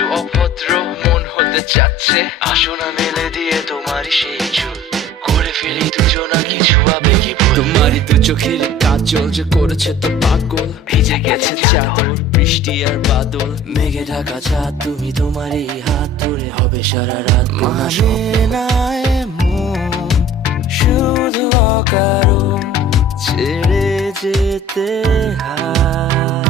একটু অভদ্র মন হতে চাচ্ছে, আসো না মেলে দিয়ে তোমারই সেই চুল, করে ফেলি দুজনা কিছু আবেগী ভুল। তোমারই দু চোখের কাজল যে করেছে তো পাগল, ভিজে গেছে চাদর বৃষ্টি আর বাদল, মেঘে ঢাকা চাঁদ তুমি তোমারই হাত ধরে হবে সারা রাত। মানে না এমন শুধু অকারণ ছেড়ে যেতে হয়।